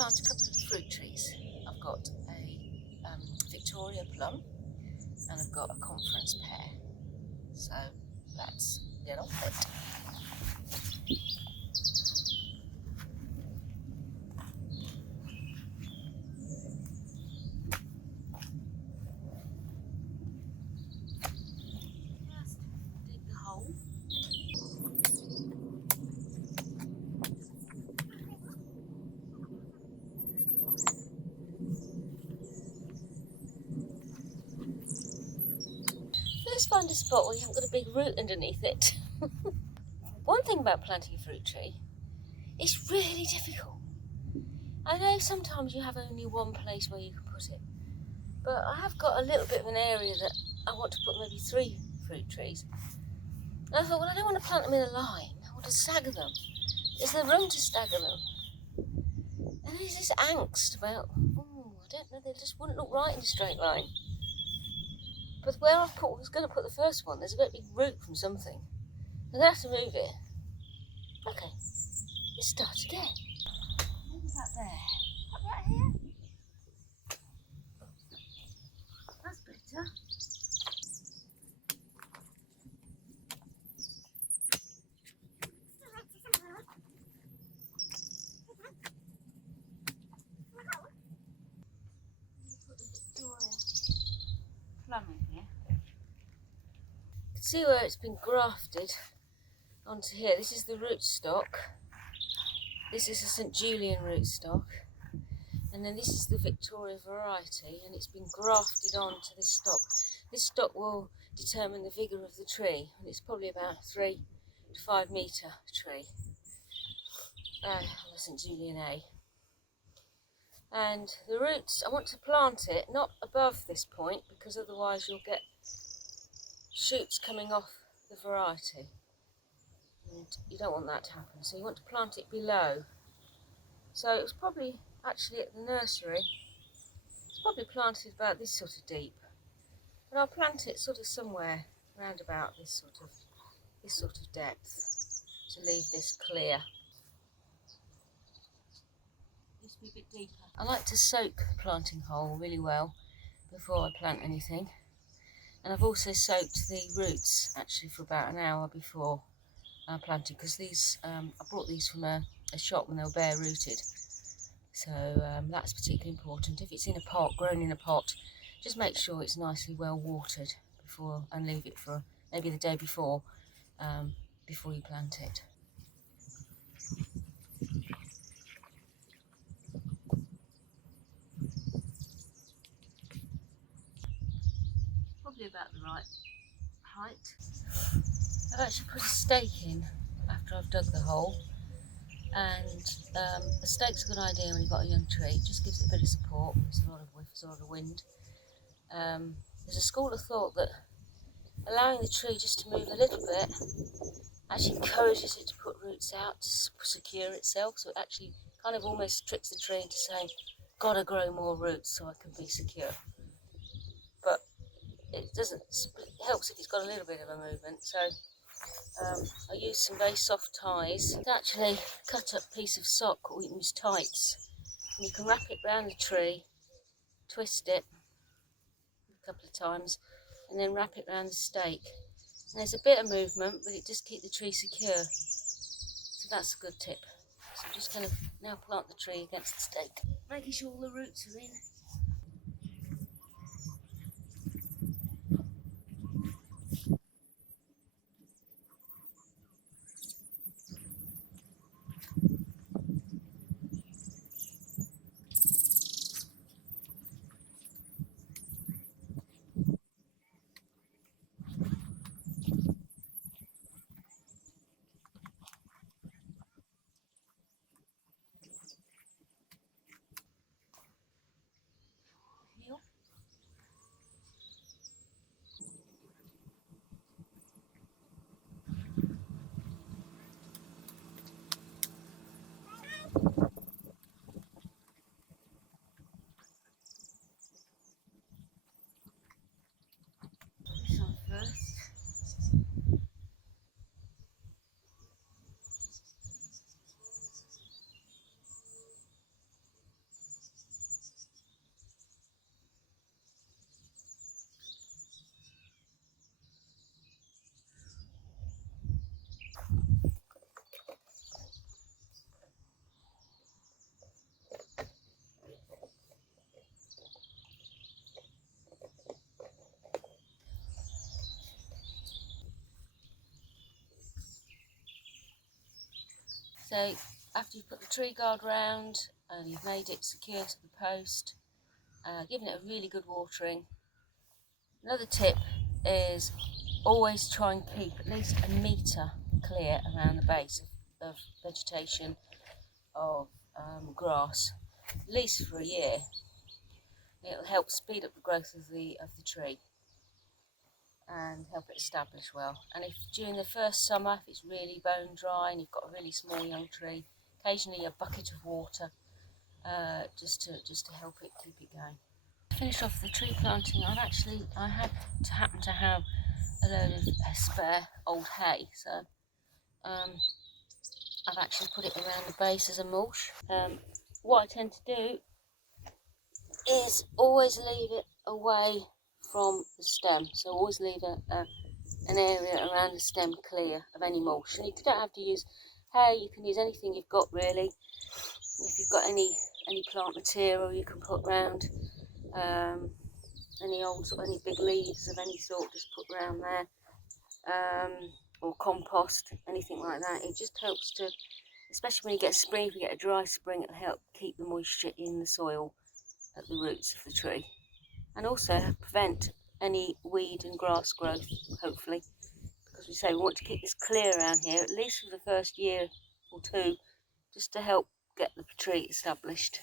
plant a couple of fruit trees. I've got a Victoria plum and I've got a conference pear. So let's get on with it. First, dig the hole. First, find a spot where you haven't got a big root underneath it. One thing about planting a fruit tree, it's really difficult. I know sometimes you have only one place where you can put it, but I have got a little bit of an area that I want to put maybe 3 fruit trees. And I thought, well, I don't want to plant them in a line. I want to stagger them. Is there room to stagger them? And there's this angst about, I don't know, they just wouldn't look right in a straight line. But where I was going to put the first one, there's a great big root from something. I'm going to have to move it. Okay, let's start again. Maybe that there. Right here. That's better. Put the Victoria plum in here. You can see where it's been grafted onto here. This is the rootstock. This is a St Julian rootstock. And then this is the Victoria variety, and it's been grafted onto this stock. This stock will determine the vigour of the tree, and it's probably about a 3 to 5 metre tree. The St Julian A. And the roots, I want to plant it not above this point, because otherwise you'll get shoots coming off the variety. And you don't want that to happen, so you want to plant it below. So it was probably actually at the nursery. It's probably planted about this sort of deep, but I'll plant it sort of somewhere around about this sort of depth to leave this clear. Used to be a bit deeper. I like to soak the planting hole really well before I plant anything, and I've also soaked the roots actually for about an hour before I planted, because these I brought these from a shop when they were bare rooted. So that's particularly important. If it's in a pot, grown in a pot, just make sure it's nicely well watered before, and leave it for maybe the day before you plant it. Probably about the right height. I've actually put a stake in after I've dug the hole, and a stake's a good idea when you've got a young tree. It just gives it a bit of support. There's a lot of whiffs, a lot of wind. There's a school of thought that allowing the tree just to move a little bit actually encourages it to put roots out to secure itself, so it actually kind of almost tricks the tree into saying, gotta grow more roots so I can be secure. But it doesn't, it helps if it's got a little bit of a movement. So I used some very soft ties to actually cut up a piece of sock, or we can use tights, and you can wrap it around the tree, twist it a couple of times, and then wrap it around the stake. And there's a bit of movement, but it just keeps the tree secure. So that's a good tip. So I'm just going to now plant the tree against the stake, making sure all the roots are in. So after you've put the tree guard round and you've made it secure to the post, giving it a really good watering. Another tip is always try and keep at least a metre clear around the base of vegetation of grass, at least for a year. It'll help speed up the growth of the tree and help it establish well. And if during the first summer, if it's really bone dry and you've got a really small young tree, occasionally a bucket of water just to help it keep it going. To finish off the tree planting, I happen to have a load of spare old hay, so I've actually put it around the base as a mulch. What I tend to do is always leave it away from the stem, so always leave an area around the stem clear of any mulch. And you don't have to use hay, you can use anything you've got really. If you've got any plant material you can put round, any big leaves of any sort, just put around there, or compost, anything like that. It just helps to, especially when you get spring, if you get a dry spring, it'll help keep the moisture in the soil at the roots of the tree, and also prevent any weed and grass growth, hopefully, because we say we want to keep this clear around here, at least for the first year or two, just to help get the tree established.